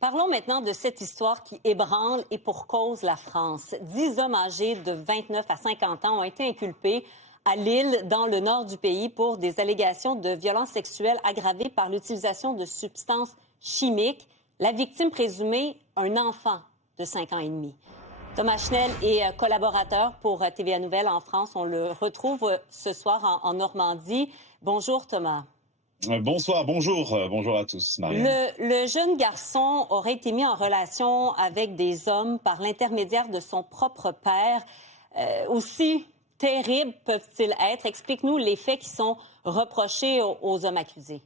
Parlons maintenant de cette histoire qui ébranle et pour cause la France. 10 hommes âgés de 29 à 50 ans ont été inculpés à Lille, dans le nord du pays, pour des allégations de violences sexuelles aggravées par l'utilisation de substances chimiques. La victime présumée, un enfant de 5 ans et demi. Thomas Schnell est collaborateur pour TVA Nouvelles en France. On le retrouve ce soir en Normandie. Bonjour Thomas. Bonsoir, bonjour à tous, Marianne. Le jeune garçon aurait été mis en relation avec des hommes par l'intermédiaire de son propre père. Aussi terribles peuvent-ils être? Explique-nous les faits qui sont reprochés aux hommes accusés.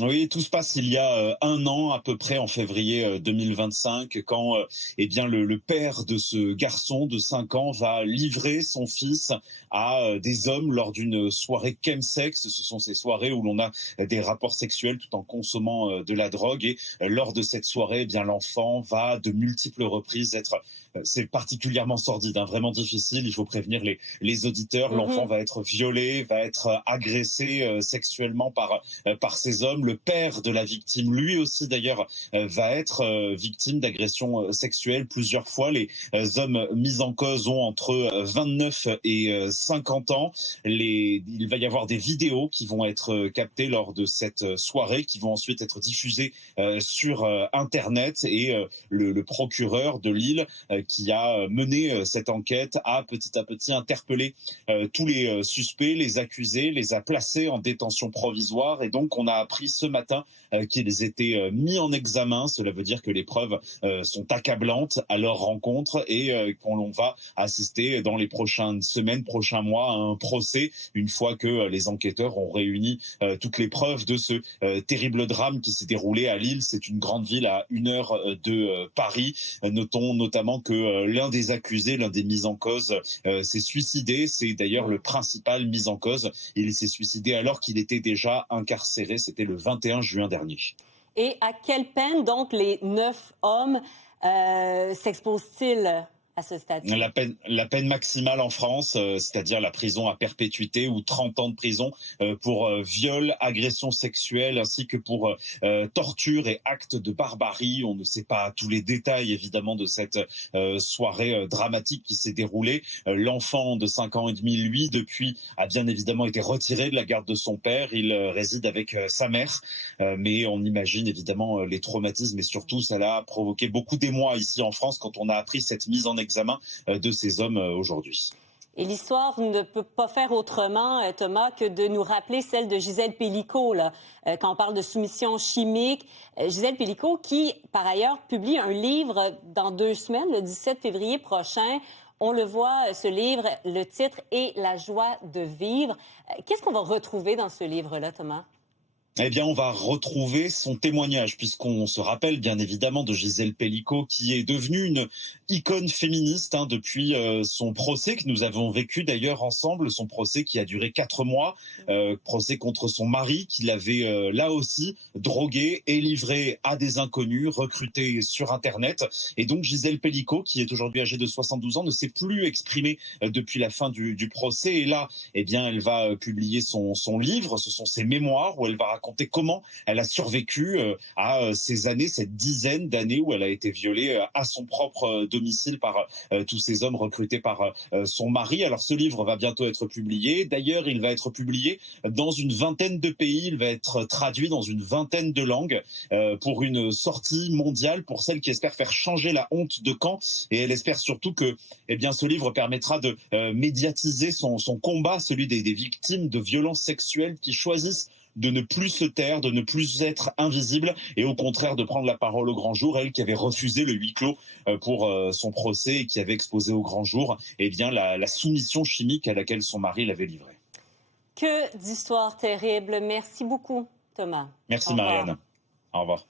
Oui, tout se passe il y a un an à peu près, en février 2025, quand le père de ce garçon de 5 ans va livrer son fils à des hommes lors d'une soirée chemsex. Ce sont ces soirées où l'on a des rapports sexuels tout en consommant de la drogue. Et lors de cette soirée, l'enfant va de multiples reprises être... C'est particulièrement sordide, vraiment difficile. Il faut prévenir les auditeurs. L'enfant va être violé, va être agressé sexuellement par ces hommes. Le père de la victime, lui aussi d'ailleurs, va être victime d'agressions sexuelles plusieurs fois. Les hommes mis en cause ont entre 29 et 50 ans. Il va y avoir des vidéos qui vont être captées lors de cette soirée, qui vont ensuite être diffusées sur Internet. Et le procureur de Lille, qui a mené cette enquête, a petit à petit interpellé tous les suspects, les accusés, les a placés en détention provisoire. Et donc, on a appris ce matin qu'ils étaient mis en examen. Cela veut dire que les preuves sont accablantes à leur rencontre et qu'on va assister dans les prochaines semaines, prochains mois à un procès, une fois que les enquêteurs ont réuni toutes les preuves de ce terrible drame qui s'est déroulé à Lille. C'est une grande ville à 1 heure de Paris. Notons notamment que l'un des accusés, l'un des mis en cause, s'est suicidé. C'est d'ailleurs le principal mis en cause. Il s'est suicidé alors qu'il était déjà incarcéré. C'était le 21 juin dernier. Et à quelle peine, donc, les 9 hommes s'exposent-ils à ce stade-ci? La peine maximale en France, c'est-à-dire la prison à perpétuité ou 30 ans de prison pour viol, agression sexuelle, ainsi que pour torture et actes de barbarie. On ne sait pas tous les détails, évidemment, de cette soirée dramatique qui s'est déroulée. L'enfant de 5 ans et demi, lui, depuis, a bien évidemment été retiré de la garde de son père. Il réside avec sa mère, mais on imagine évidemment les traumatismes, et surtout, ça a provoqué beaucoup d'émoi ici en France quand on a appris cette mise en examen de ces hommes aujourd'hui. Et l'histoire ne peut pas faire autrement, Thomas, que de nous rappeler celle de Gisèle Pelicot, là, quand on parle de soumission chimique. Gisèle Pelicot, qui, par ailleurs, publie un livre dans 2 semaines, le 17 février prochain. On le voit, ce livre, le titre est « La joie de vivre ». Qu'est-ce qu'on va retrouver dans ce livre-là, Thomas? Eh bien, on va retrouver son témoignage, puisqu'on se rappelle bien évidemment de Gisèle Pelicot, qui est devenue une icône féministe depuis son procès que nous avons vécu d'ailleurs ensemble, son procès qui a duré 4 mois, procès contre son mari qui l'avait là aussi drogué et livré à des inconnus, recruté sur Internet. Et donc Gisèle Pelicot, qui est aujourd'hui âgée de 72 ans, ne s'est plus exprimée depuis la fin du procès. Et là, eh bien, elle va publier son livre, ce sont ses mémoires, où elle va raconter comment elle a survécu à ces années, cette dizaine d'années où elle a été violée à son propre domicile par tous ces hommes recrutés par son mari. Alors ce livre va bientôt être publié. D'ailleurs, il va être publié dans une vingtaine de pays. Il va être traduit dans une vingtaine de langues pour une sortie mondiale pour celle qui espère faire changer la honte de Caen. Et elle espère surtout que ce livre permettra de médiatiser son combat, celui des victimes de violences sexuelles qui choisissent de ne plus se taire, de ne plus être invisible et au contraire de prendre la parole au grand jour. Elle qui avait refusé le huis clos pour son procès et qui avait exposé au grand jour la soumission chimique à laquelle son mari l'avait livrée. Que d'histoires terribles. Merci beaucoup, Thomas. Merci Marianne. Au revoir.